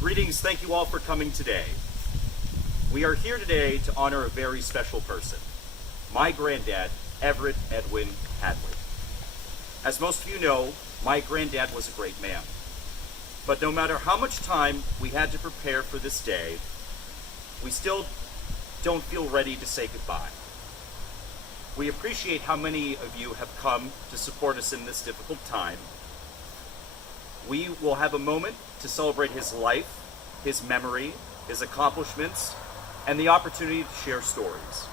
Greetings, thank you all for coming today. We are here today to honor a very special person, my granddad, Everett Edwin Hadley. As most of you know, my granddad was a great man. But no matter how much time we had to prepare for this day, we still don't feel ready to say goodbye. We appreciate how many of you have come to support us in this difficult time. We will have a moment to celebrate his life, his memory, his accomplishments, and the opportunity to share stories.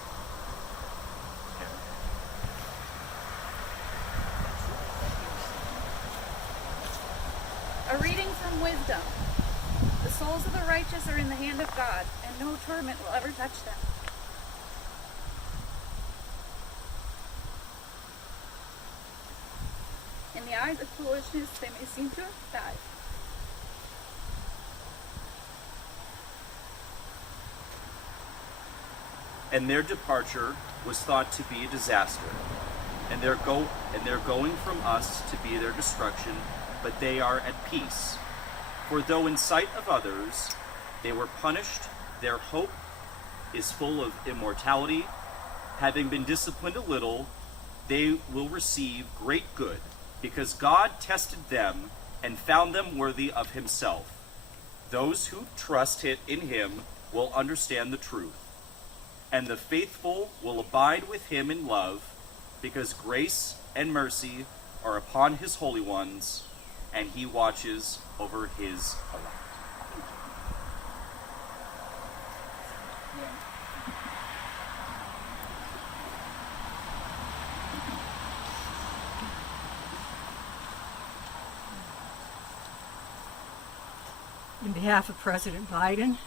A reading from Wisdom. The souls of the righteous are in the hand of God, and no torment will ever touch them. In the eyes of foolishness, they may seem to have died. And their departure was thought to be a disaster, and they're going from us to be their destruction, but they are at peace. For though in sight of others they were punished, their hope is full of immortality. Having been disciplined a little, they will receive great good, because God tested them and found them worthy of himself. Those who trust in him will understand the truth, and the faithful will abide with him in love, because grace and mercy are upon his holy ones, and he watches over his elect. On behalf of President Biden,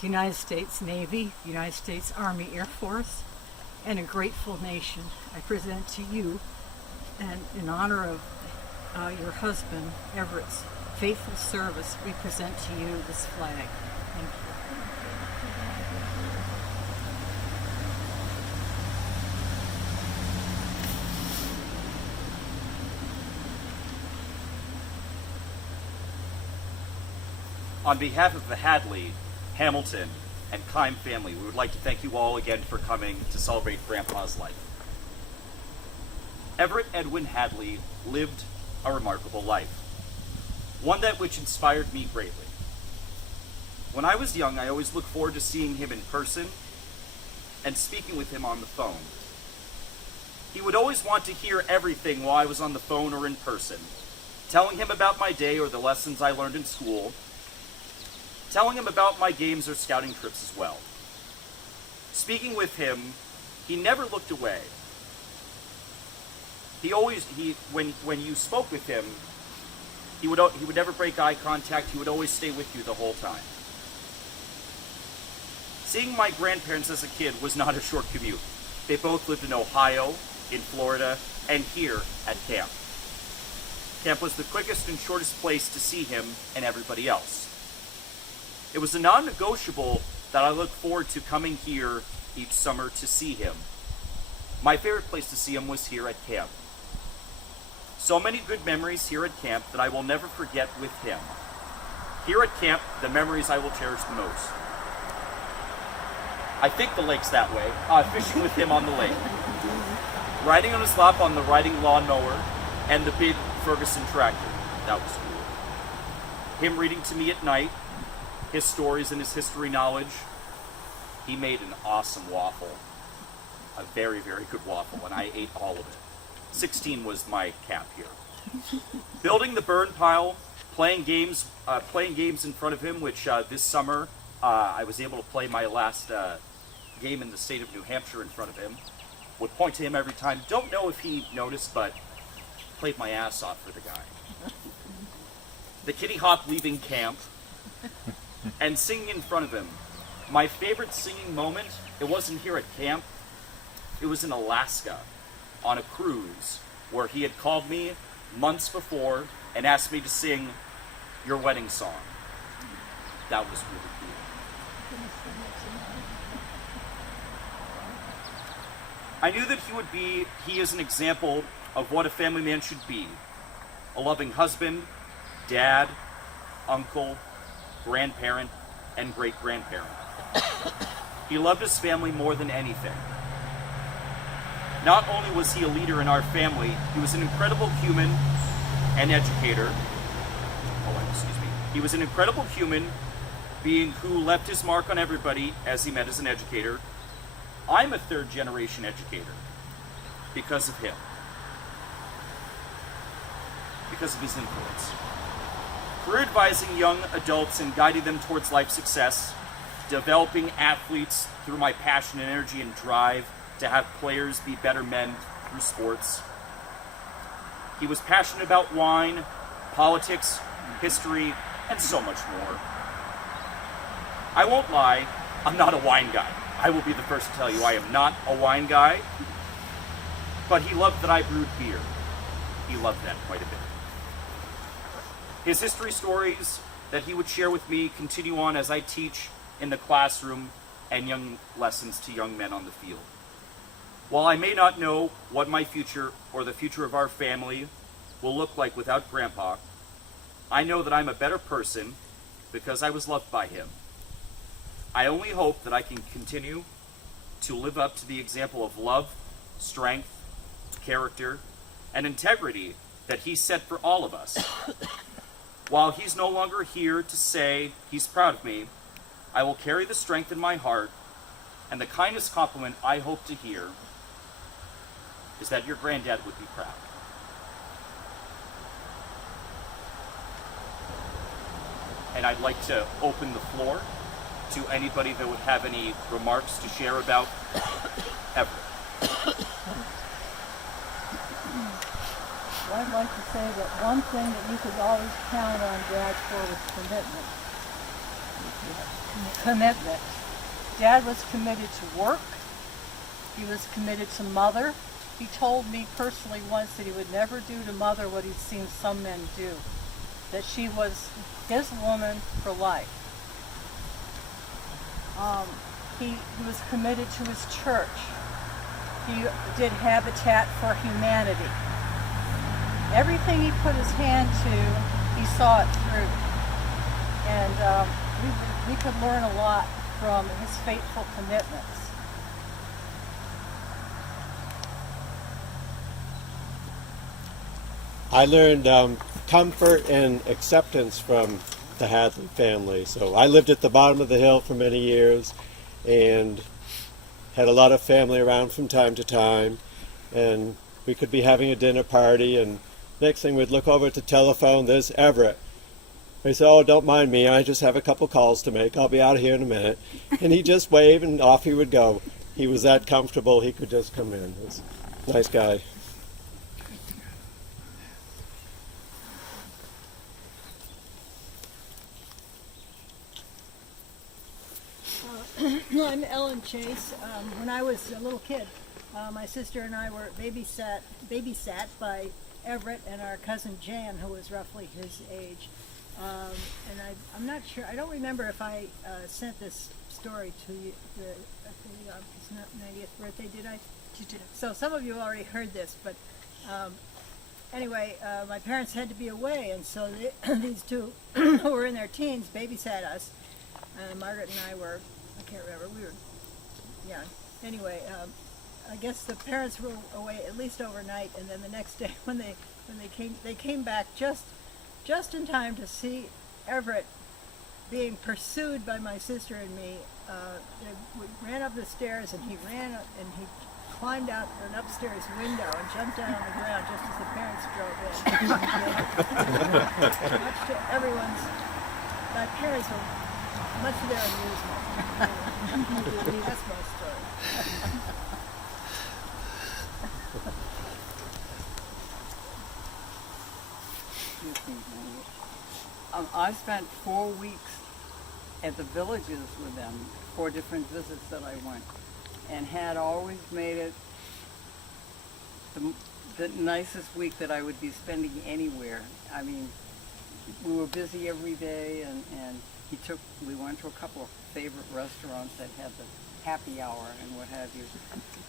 the United States Navy, the United States Army Air Force, and a grateful nation, I present to you, and in honor of your husband, Everett's faithful service, we present to you this flag. Thank you. On behalf of the Hadley, Hamilton, and Kime family, we would like to thank you all again for coming to celebrate Grandpa's life. Everett Edwin Hadley lived a remarkable life, one that which inspired me greatly. When I was young, I always looked forward to seeing him in person and speaking with him on the phone. He would always want to hear everything while I was on the phone or in person, telling him about my day or the lessons I learned in school, telling him about my games or scouting trips as well. Speaking with him, he never looked away. When you spoke with him, he would never break eye contact. He would always stay with you the whole time. Seeing my grandparents as a kid was not a short commute. They both lived in Ohio, in Florida, and here at camp. Camp was the quickest and shortest place to see him and everybody else. It was a non-negotiable that I look forward to coming here each summer to see him. My favorite place to see him was here at camp. So many good memories here at camp that I will never forget with him. Here at camp, the memories I will cherish the most. I think the lake's that way. Fishing with him on the lake. Riding on his lap on the riding lawnmower and the big Ferguson tractor. That was cool. Him reading to me at night, his stories and his history knowledge. He made an awesome waffle. A very, very good waffle, and I ate all of it. 16 was my cap here. Building the burn pile, playing games in front of him, which this summer I was able to play my last game in the state of New Hampshire in front of him. Would point to him every time. Don't know if he noticed, but played my ass off for the guy. The kitty hop leaving camp and singing in front of him. My favorite singing moment, it wasn't here at camp. It was in Alaska on a cruise where he had called me months before and asked me to sing your wedding song. That was really cool. I knew that he is an example of what a family man should be. A loving husband, dad, uncle, grandparent, and great-grandparent. He loved his family more than anything. Not only was he a leader in our family, he was an incredible human and educator. He was an incredible human being who left his mark on everybody as he met as an educator. I'm a third-generation educator because of him, because of his influence. Career advising young adults and guiding them towards life success, developing athletes through my passion and energy and drive to have players be better men through sports. He was passionate about wine, politics, history, and so much more. I won't lie, I'm not a wine guy. I will be the first to tell you I am not a wine guy, but he loved that I brewed beer. He loved that quite a bit. His history stories that he would share with me continue on as I teach in the classroom and young lessons to young men on the field. While I may not know what my future or the future of our family will look like without Grandpa, I know that I'm a better person because I was loved by him. I only hope that I can continue to live up to the example of love, strength, character, and integrity that he set for all of us. While he's no longer here to say he's proud of me, I will carry the strength in my heart, and the kindest compliment I hope to hear is that your granddad would be proud. And I'd like to open the floor to anybody that would have any remarks to share about Everett. Well, I'd like to say that one thing that you could always count on Dad for was commitment. Commitment. Dad was committed to work. He was committed to Mother. He told me personally once that he would never do to Mother what he'd seen some men do. That she was his woman for life. He was committed to his church. He did Habitat for Humanity. Everything he put his hand to, he saw it through. And we could learn a lot from his faithful commitments. I learned comfort and acceptance from the Hadley family. So I lived at the bottom of the hill for many years and had a lot of family around from time to time. And we could be having a dinner party, and next thing we'd look over at the telephone, there's Everett. He said, "Oh, don't mind me, I just have a couple calls to make. I'll be out of here in a minute." And he'd just wave and off he would go. He was that comfortable, he could just come in. He was a nice guy. I'm Ellen Chase. When I was a little kid, my sister and I were babysat by Everett and our cousin Jan, who was roughly his age. And I'm not sure, I don't remember if I sent this story to you at his 90th birthday, did I? You did. So some of you already heard this, but anyway, my parents had to be away, and so these two who were in their teens babysat us. Margaret and I were, I can't remember, we were, yeah. Anyway, I guess the parents were away at least overnight, and then the next day when they came back just in time to see Everett being pursued by my sister and me. We ran up the stairs, and he climbed out an upstairs window and jumped down on the ground just as the parents drove in. Much to everyone's, my parents were, much to their amusement. That's my story. I spent 4 weeks at the villages with them, 4 different visits that I went, and had always made it the nicest week that I would be spending anywhere. I mean, we were busy every day, and we went to a couple of favorite restaurants that had the happy hour and what have you.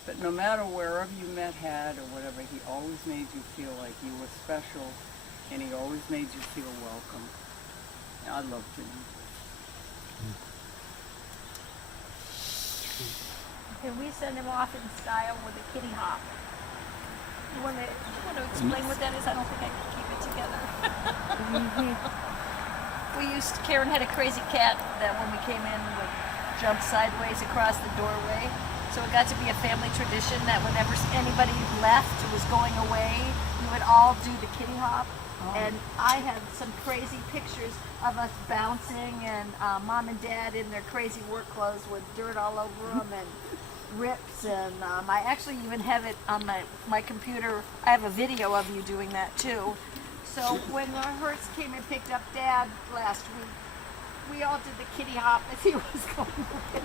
But no matter wherever you met Had or whatever, he always made you feel like you were special, and he always made you feel welcome. I loved him. And we send him off in style with a kitty hop. You want to explain what that is? I don't think I can keep it together. Karen had a crazy cat that when we came in would jump sideways across the doorway. So it got to be a family tradition that whenever anybody left who was going away, we would all do the kitty hop. And I have some crazy pictures of us bouncing and mom and dad in their crazy work clothes with dirt all over them and rips. And I actually even have it on my computer. I have a video of you doing that too. So when our hearse came and picked up Dad last week, we all did the kitty hop as he was going away.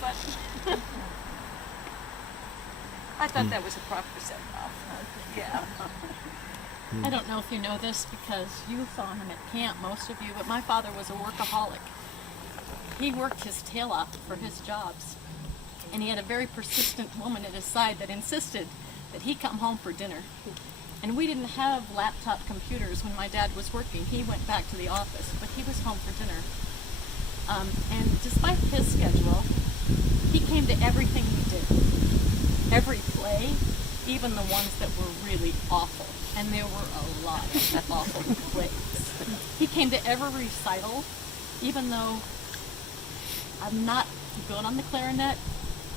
But I thought that was a proper send-off. Yeah. I don't know if you know this because you saw him at camp, most of you, but my father was a workaholic. He worked his tail off for his jobs. And he had a very persistent woman at his side that insisted that he come home for dinner. And we didn't have laptop computers when my dad was working. He went back to the office, but he was home for dinner. And despite his schedule, he came to everything we did. Every play, even the ones that were really awful. And there were a lot of awful plays. He came to every recital, even though I'm not good on the clarinet,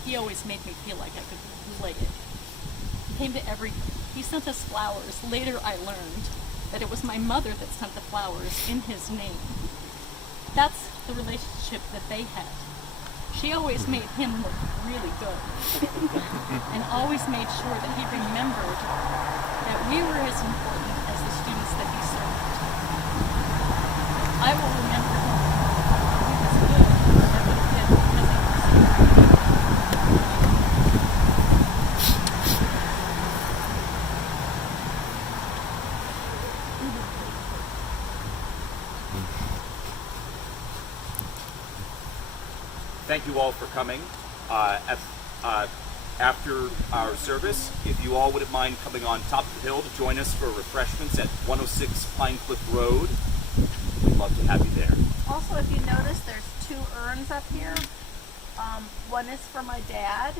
he always made me feel like I could play it. He came to everything. He sent us flowers. Later I learned that it was my mother that sent the flowers in his name. That's the relationship that they had. She always made him look really good and always made sure that he remembered that we were as important as the students that he served. I will remember him. He was good at what he did because he was Thank you all for coming. After our service, if you all wouldn't mind coming on top of the hill to join us for refreshments at 106 Pinecliff Road, we'd love to have you there. Also, if you notice, there's 2 urns up here. One is for my dad,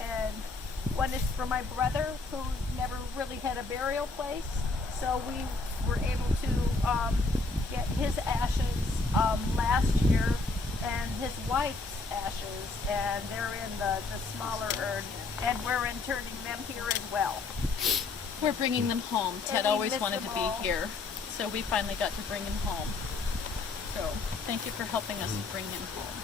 and one is for my brother, who never really had a burial place. So we were able to get his ashes last year, and his wife's ashes, and they're in the smaller urn, and we're interring them here as well. We're bringing them home. Ted we always miss wanted them to be all. here, so we finally got to bring him home. So thank you for helping us bring him home.